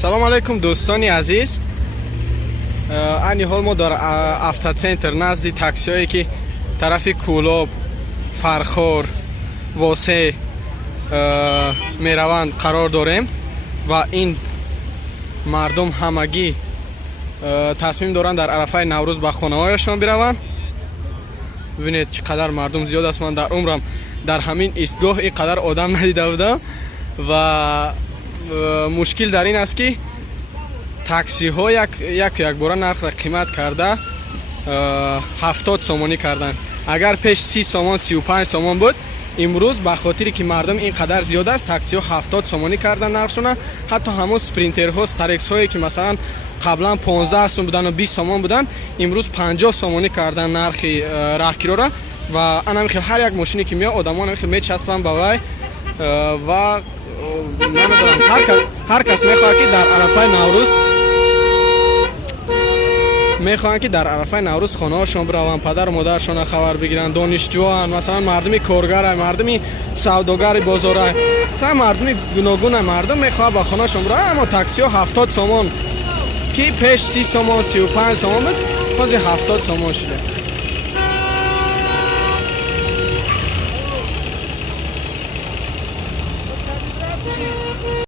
салом алейкум дӯстони азиз. Айни ҳол мо дар автоцентр назди таксиҳое ки тарафи Кӯлоб, Фархор, Восе мераванд қарор дорем ва ин мардум ҳамагӣ тасмим доранд дар арафаи Наврӯз ба хонаҳояшон бираванд. бибинед чӣ қадар мардум зиёд аст. Ман дар умрам дар ҳамин истгоҳ ин қадар одам надида будам ва мушкил дар ин аст ки таксиҳо якбора нархро қимат карда 70 сомонӣ карданд. Агар пеш 30 сомон 35 сомон буд, имрӯз ба хотире ки мардум ин қадар зиёд аст, таксиҳо 70 сомонӣ кардан нархшона. ҳатто ҳамон спринтерҳо, старексҳое ки масалан қаблан 15 сом будану 20 сомон буданд, имрӯз 50 сомонӣ кардан нархи раҳгирора ва анамихел ҳар як мошине ки меояд одамон намихел мечаспанд ба вай ва намедонам ҳар кас мехоҳад ки дар арафаи Наврӯз хонаҳошон бираванд, падару модаршона хабар бигиранд, донишҷӯан, масалан мардуми коргара, мардуми савдогари бозора, мардуми гуногуна мардум мехоҳад ба хонаҳошон бираванд. Аммо таксиҳо 70 сомон ки пеш 30 сомон 35 сомон буд, ҳозир 70 сомон шуда.